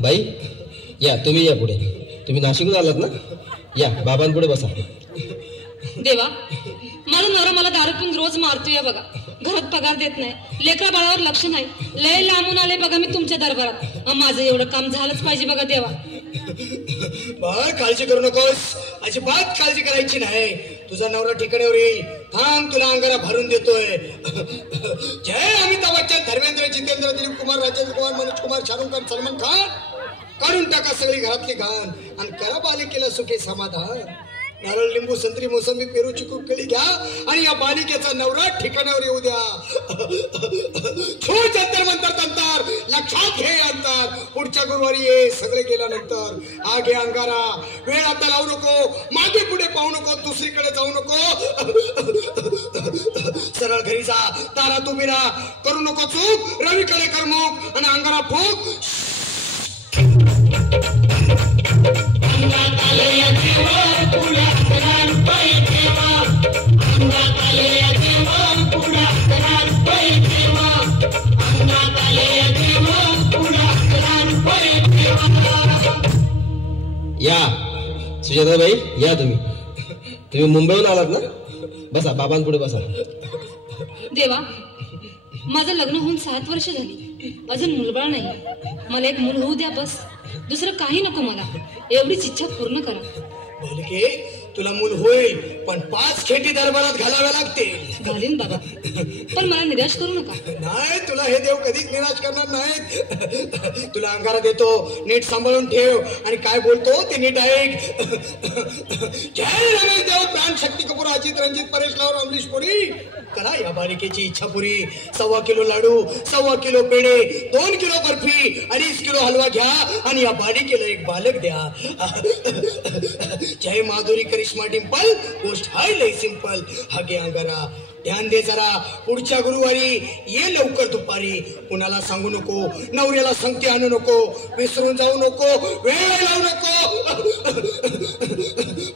बाई या, तुम्ही या पुढे. तुम्ही नाशिकहून आलात ना? या बाबांपुढे बसा. देवा, माझा नवरा मला दारू पिऊन रोज मारतोय बघा. घरात पगार देत नाही, लेकरा बाळावर लक्ष नाही. लय लांबून आले बघा मी तुमच्या दरबारात. माझं एवढं काम झालंच पाहिजे बघा देवा. बाळ काळजी करू नकोस, अजिबात काळजी करायची नाही. तुझा नवरा ठिकाण्यावर येईल. थांब, तुला अंगारा भरून देतोय. जय अमिताभ बच्चन, धर्मेंद्र, जितेंद्र, दिलीप कुमार, राजेंद्र कुमार, मनोज कुमार, शाहरुख खान, सलमान खान. काढून टाका सगळी घरातली घाण आणि करा बालिकेला सुखे समाधान. नारळ, लिंबू, संत्री, मोसंबी, पेरू, चिकू, केळी घ्या आणि या बालिकेचा नवरा ठिकाणावर येऊ द्या. छूट अंतर मंतर तंतर, लक्षात घे अंतर. पुढच्या गुरुवारी ये, सगळे गेल्यानंतर. आगे अंगारा, वेळ आता लावू नको, मागे पुढे पाहू नको, दुसरीकडे जाऊ नको. सरळ घरी जा, दारात उभी राहा, करू नको चूक. रवीकडे करमुक आणि अंगारा फूक. या सुजाताबाई, या तुम्ही मुंबईहून आलात ना? बसा, बाबांपुढे बसा. देवा, माझं लग्न होऊन 7 वर्ष झाली, अजून मुलबाळ नाही. मला एक मूल होऊ द्या बस. दुसरं काही नको मला. एवढीच इच्छा पूर्ण करा. बालिके, तुला मूल होईल, पण 5 खेटी दरबारात घालाव्या लागतील. घालीन बाबा, पण मला निराश करू नका. नाही, तुला हे देव कधीच निराश करणार नाहीत. तुला अंगारा देतो, नीट सांभाळून ठेव आणि काय बोलतो ते नीट ऐक. जय रमेश देव, प्राण, शक्ती कपूर, अजित, रंजित, परेश लावर, अमरीश पुरी. करा या बालिकेची इच्छा पुरी. 1.25 किलो लाडू, 1.25 किलो पेढे, 2 किलो बर्फी, 2.5 किलो हलवा घ्या आणि या बालिकेला एक बालक द्या. जय माधुरी, करिश्मा, डिंपल, गोष्ट हाय लय सिंपल. हागे अंगारा, ध्यान दे जरा. पुढच्या गुरुवारी ये लवकर दुपारी. कुणाला सांगू नको, नवऱ्याला संगती आणू नको, विसरून जाऊ नको, वेळ लावू नको.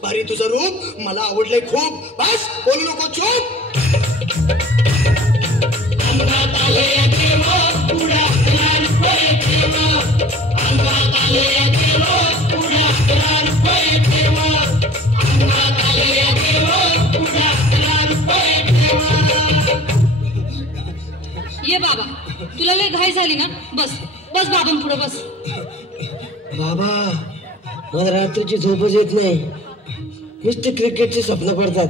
भारी तुझं रूप मला आवडलंय खूप. बस, बोलू नको, चूप. ये बाबा, तुला लय घाई झाली ना? बस बस बाबांपुढे बस. बाबा, मला रात्रीची झोपच येत नाही. नुसते क्रिकेटचे स्वप्न पडतात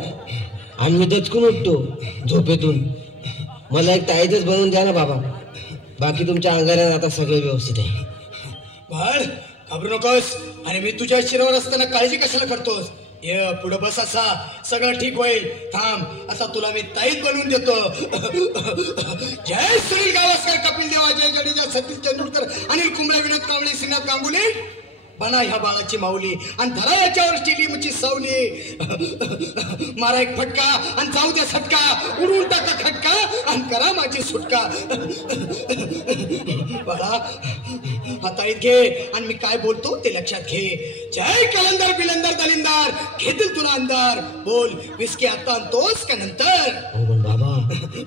आणि मी दचकून उठतो झोपेतून. मला एक ताईतच बनवून द्या ना बाबा. बाकी तुमच्या अंगाऱ्यात आता सगळं व्यवस्थित आहे. बाळ, घाबरू नकोस. आणि मी तुझ्या शिरावर असताना काळजी कशाला करतोस? ये पुढे बस, असा सगळं ठीक होईल. थांब, आता तुला मी ताईत बनवून देतो. जय सुनील गावस्कर, कपिल देव, अजय जडेजा, सतीश तेंडुलकर, अनिल कुंबळे, विनोद कांबळे, श्रीनाथ गांगुली. बना ह्या बाळाची माऊली आणि धरा याच्यावर स्टेडियमची सावली. मारा एक फटका आणि जाऊ दे सटका. उडून टाका खटका आणि करा माझी सुटका. बाळा, आता घे आणि मी काय बोलतो ते लक्षात घे. जय कलंदर, बिलंदर, दलिंदर, घेतील तुला अंदर. बोल, विस्की आता आणतोस का नंतर? बाबा,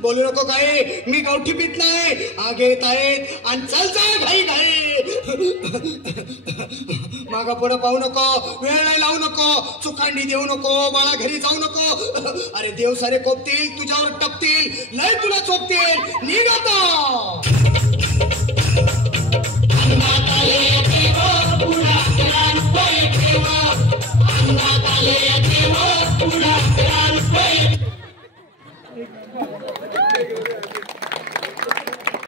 बोलू नको काय, मी गावठी पीत नाही. आगे येत आहेत आणि चल जा घाई घाई. मागा पुढे पाहू नको, वेळ नाही लावू नको, चुकांडी देऊ नको, बाळा घरी जाऊ नको. अरे देव सारे कोपतील, तुझ्यावर टपतील, लय तुला चोपतील. निघ आता. Thank you.